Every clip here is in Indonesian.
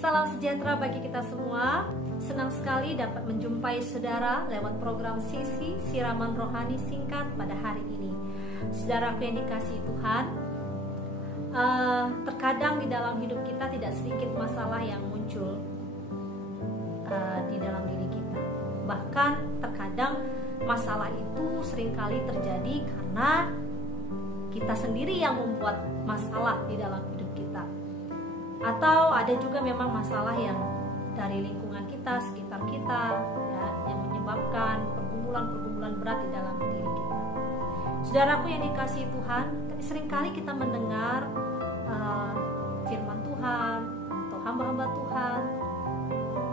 Salam sejahtera bagi kita semua. Senang sekali dapat menjumpai saudara lewat program Sisi Siraman Rohani Singkat pada hari ini. Saudaraku yang dikasihi Tuhan, terkadang di dalam hidup kita tidak sedikit masalah yang muncul di dalam diri kita. Bahkan terkadang masalah itu seringkali terjadi karena kita sendiri yang membuat masalah di dalam hidup kita. Atau ada juga memang masalah yang dari lingkungan kita, sekitar kita, ya, yang menyebabkan pergumulan-pergumulan berat di dalam diri kita. Saudaraku yang dikasihi Tuhan, tapi seringkali kita mendengar firman Tuhan atau hamba-hamba Tuhan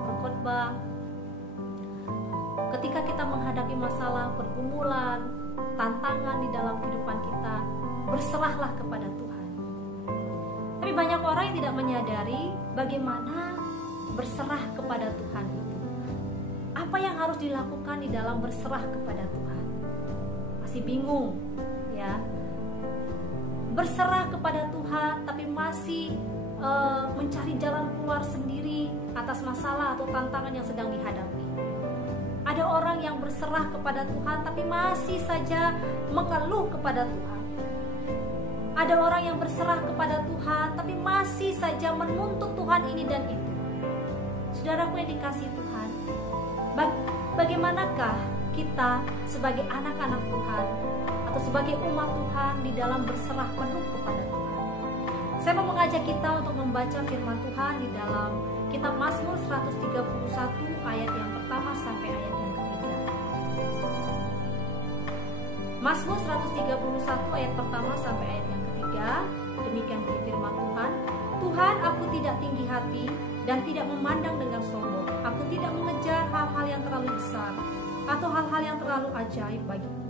berkhotbah. Ketika kita menghadapi masalah, pergumulan, tantangan di dalam kehidupan kita, berserahlah kepada Tuhan. Tapi banyak orang yang tidak menyadari bagaimana berserah kepada Tuhan itu. Apa yang harus dilakukan di dalam berserah kepada Tuhan? Masih bingung, ya. Berserah kepada Tuhan tapi masih mencari jalan keluar sendiri atas masalah atau tantangan yang sedang dihadapi. Ada orang yang berserah kepada Tuhan tapi masih saja mengeluh kepada Tuhan. Ada orang yang berserah kepada Tuhan tapi masih saja menuntut Tuhan ini dan itu. Saudaraku yang dikasihi Tuhan, bagaimanakah kita sebagai anak-anak Tuhan atau sebagai umat Tuhan di dalam berserah penuh kepada Tuhan? Saya mau mengajak kita untuk membaca firman Tuhan di dalam kitab Mazmur 131 ayat yang pertama sampai ayat yang ketiga. Mazmur 131 ayat pertama sampai ayat yang ketiga. Demikian firman Tuhan. Tuhan, aku tidak tinggi hati dan tidak memandang dengan sombong. Aku tidak mengejar hal-hal yang terlalu besar atau hal-hal yang terlalu ajaib bagiku.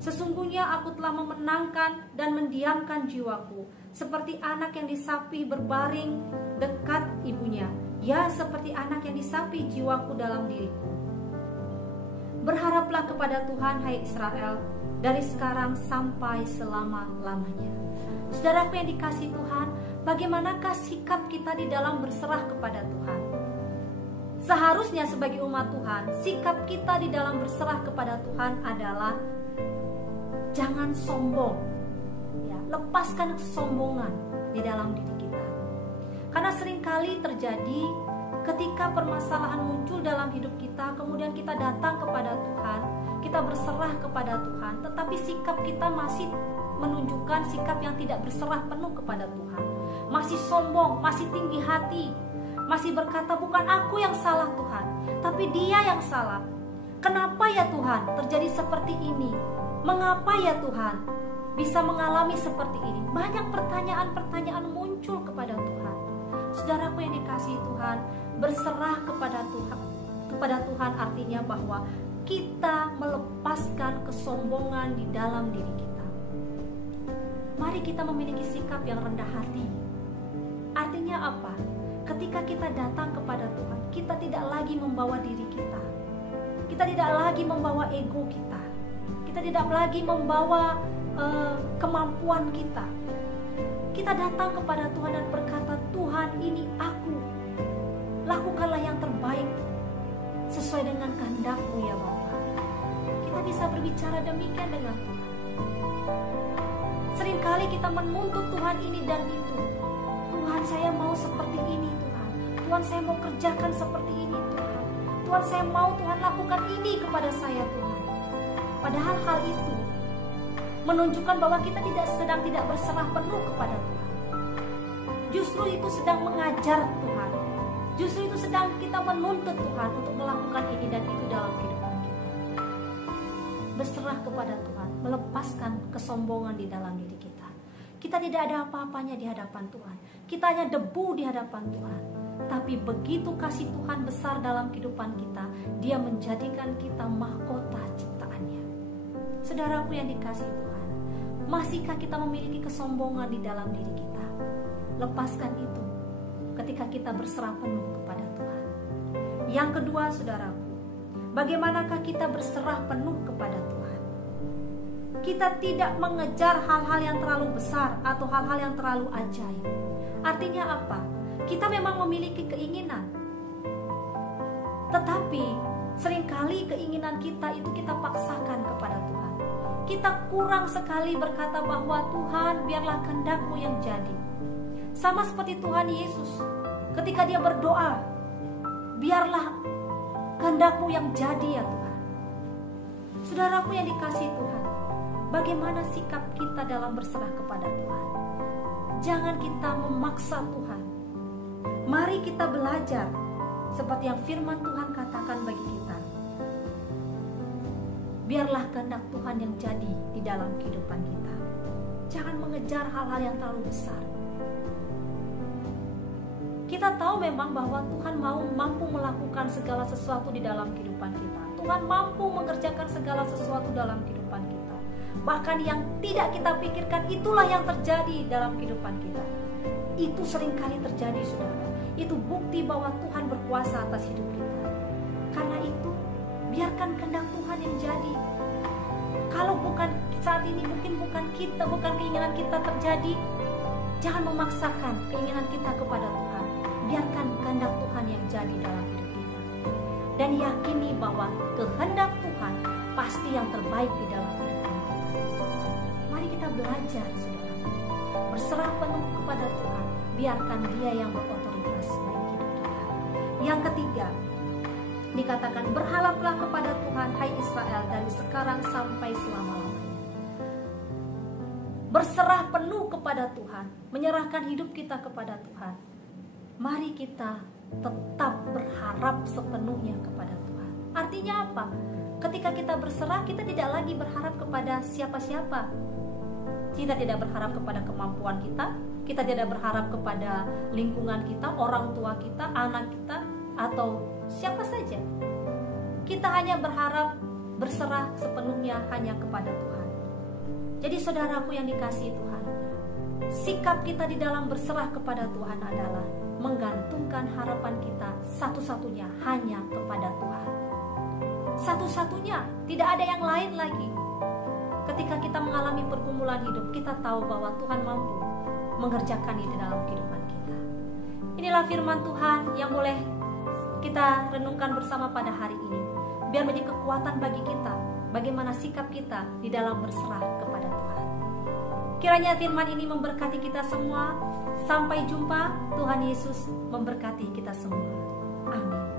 Sesungguhnya aku telah memenangkan dan mendiamkan jiwaku, seperti anak yang disapi berbaring dekat ibunya. Ya, seperti anak yang disapi jiwaku dalam diriku. Berharaplah kepada Tuhan, hai Israel, dari sekarang sampai selama-lamanya. Saudaraku yang dikasihi Tuhan, bagaimanakah sikap kita di dalam berserah kepada Tuhan? Seharusnya sebagai umat Tuhan, sikap kita di dalam berserah kepada Tuhan adalah jangan sombong, ya, lepaskan kesombongan di dalam diri kita. Karena seringkali terjadi ketika permasalahan muncul dalam hidup kita, kemudian kita datang kepada Tuhan, kita berserah kepada Tuhan, tetapi sikap kita masih menunjukkan sikap yang tidak berserah penuh kepada Tuhan. Masih sombong, masih tinggi hati, masih berkata bukan aku yang salah Tuhan, tapi Dia yang salah. Kenapa ya Tuhan terjadi seperti ini? Mengapa ya Tuhan bisa mengalami seperti ini? Banyak pertanyaan-pertanyaan muncul kepada Tuhan. Saudaraku yang dikasihi Tuhan, berserah kepada Tuhan artinya bahwa kita melepaskan kesombongan di dalam diri kita. Mari kita memiliki sikap yang rendah hati. Artinya apa? Ketika kita datang kepada Tuhan, kita tidak lagi membawa diri kita. Kita tidak lagi membawa ego kita. Kita tidak lagi membawa kemampuan kita. Kita datang kepada Tuhan dan berkata, Tuhan, ini aku. Lakukanlah yang terbaik sesuai dengan kehendak-Mu ya Bapa. Kita bisa berbicara demikian dengan Tuhan. Seringkali kita menuntut Tuhan ini dan itu. Tuhan, saya mau seperti ini Tuhan. Tuhan, saya mau kerjakan seperti ini Tuhan. Tuhan, saya mau Tuhan lakukan ini kepada saya Tuhan. Padahal hal itu menunjukkan bahwa kita sedang tidak berserah penuh kepada Tuhan. Justru itu sedang mengajar Tuhan. Justru itu sedang kita menuntut Tuhan untuk melakukan ini dan itu dalam kehidupan kita. Berserah kepada Tuhan, melepaskan kesombongan di dalam diri kita. Kita tidak ada apa-apanya di hadapan Tuhan. Kita hanya debu di hadapan Tuhan. Tapi begitu kasih Tuhan besar dalam kehidupan kita, Dia menjadikan kita mahkota ciptaannya. Saudaraku yang dikasihi Tuhan, masihkah kita memiliki kesombongan di dalam diri kita? Lepaskan itu ketika kita berserah penuh kepada Tuhan. Yang kedua, saudaraku, bagaimanakah kita berserah penuh kepada Tuhan? Kita tidak mengejar hal-hal yang terlalu besar atau hal-hal yang terlalu ajaib. Artinya apa? Kita memang memiliki keinginan, tetapi seringkali keinginan kita itu kita paksakan kepada Tuhan. Kita kurang sekali berkata bahwa Tuhan, biarlah kehendak-Mu yang jadi. Sama seperti Tuhan Yesus ketika dia berdoa, biarlah kehendak-Mu yang jadi ya Tuhan. Saudaraku yang dikasihi Tuhan, bagaimana sikap kita dalam berserah kepada Tuhan? Jangan kita memaksa Tuhan. Mari kita belajar seperti yang firman Tuhan katakan bagi kita. Biarlah kehendak Tuhan yang jadi di dalam kehidupan kita. Jangan mengejar hal-hal yang terlalu besar. Kita tahu memang bahwa Tuhan mampu melakukan segala sesuatu di dalam kehidupan kita. Tuhan mampu mengerjakan segala sesuatu dalam kehidupan kita. Bahkan yang tidak kita pikirkan itulah yang terjadi dalam kehidupan kita. Itu seringkali terjadi, saudara. Itu bukti bahwa Tuhan berkuasa atas hidup kita. Karena itu, biarkan kehendak Tuhan yang jadi. Kalau bukan saat ini, mungkin bukan keinginan kita terjadi, jangan memaksakan keinginan kita kepada Tuhan. Biarkan kehendak Tuhan yang jadi dalam hidup kita. Dan yakini bahwa kehendak Tuhan pasti yang terbaik di dalam hidup kita. Mari kita belajar, saudara. Berserah penuh kepada Tuhan. Biarkan Dia yang berotoritas dalam hidup kita. Yang ketiga, dikatakan berharaplah kepada Tuhan, hai Israel, dari sekarang sampai selama-lamanya. Berserah penuh kepada Tuhan, menyerahkan hidup kita kepada Tuhan. Mari kita tetap berharap sepenuhnya kepada Tuhan. Artinya apa? Ketika kita berserah, kita tidak lagi berharap kepada siapa-siapa. Kita tidak berharap kepada kemampuan kita, kita tidak berharap kepada lingkungan kita, orang tua kita, anak kita, atau siapa saja. Kita hanya berharap berserah sepenuhnya hanya kepada Tuhan. Jadi saudaraku yang dikasihi Tuhan, sikap kita di dalam berserah kepada Tuhan adalah menggantungkan harapan kita satu-satunya hanya kepada Tuhan. Satu-satunya, tidak ada yang lain lagi. Ketika kita mengalami pergumulan hidup, kita tahu bahwa Tuhan mampu mengerjakan ini dalam kehidupan kita. Inilah firman Tuhan yang boleh kita renungkan bersama pada hari ini, biar menjadi kekuatan bagi kita, bagaimana sikap kita di dalam berserah kepada Tuhan. Kiranya firman ini memberkati kita semua. Sampai jumpa. Tuhan Yesus memberkati kita semua. Amin.